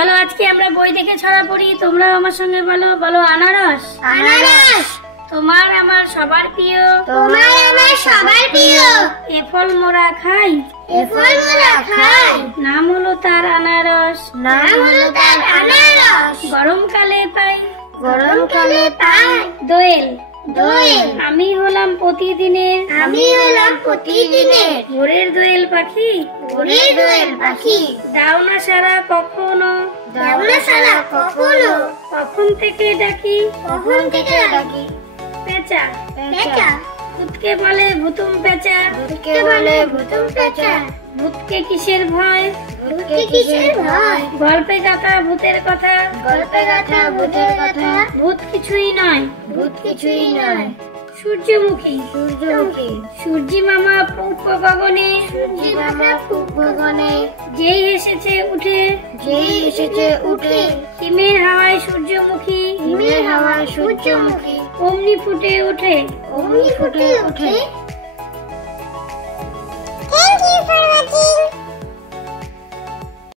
চলো আজকে আমরা বই দেখে ছড়া পড়ি। তোমরা আমার সঙ্গে বলো, বলো আনারস। আনারস। তোমার আমার সবার প্রিয়, তোমার আমার সবার প্রিয়। এ ফল মোরা খাই, এ ফল মোরা খাই। নাম হলো তার আনারস, নাম হলো তার আনারস। গরমকালে পাই, গরমকালে পাই দোয়েল। দোয়েল। আমি হলাম প্রতিদিনের, আমি হলাম প্রতিদিনের ভোরের দোয়েল পাখি, ভোরের দোয়েল পাখি। দাও না সারা কখনো, দাও না সারা কখনো, কখন থেকে ডাকি কখন থেকে ডাকি। পেঁচা, পেঁচা। ভূতকে বলে ভুতুম পেঁচা, ভূতকে বলে ভুতুম পেঁচা। ভূতকে কিসের ভয়, ভূতকে কিসের ভয়। গল্পে গাথা ভূতের কথা, গল্পে গাথা ভূতের কথা। ভূত কিছুই নয়, ভূত কিছুই নয়। সূর্যমুখী। সূর্যমুখী। সূর্যি মামা পূর্ব গগনে, সূর্যি মামা পূর্ব গগনে, যেই এসেছে উঠে, যেই এসেছে উঠে। হিমের হাওয়ায় সূর্যমুখী, হিমের হাওয়ায় সূর্যমুখী। অমনি ফুটে ওঠে, অমনি ফুটে ওঠে।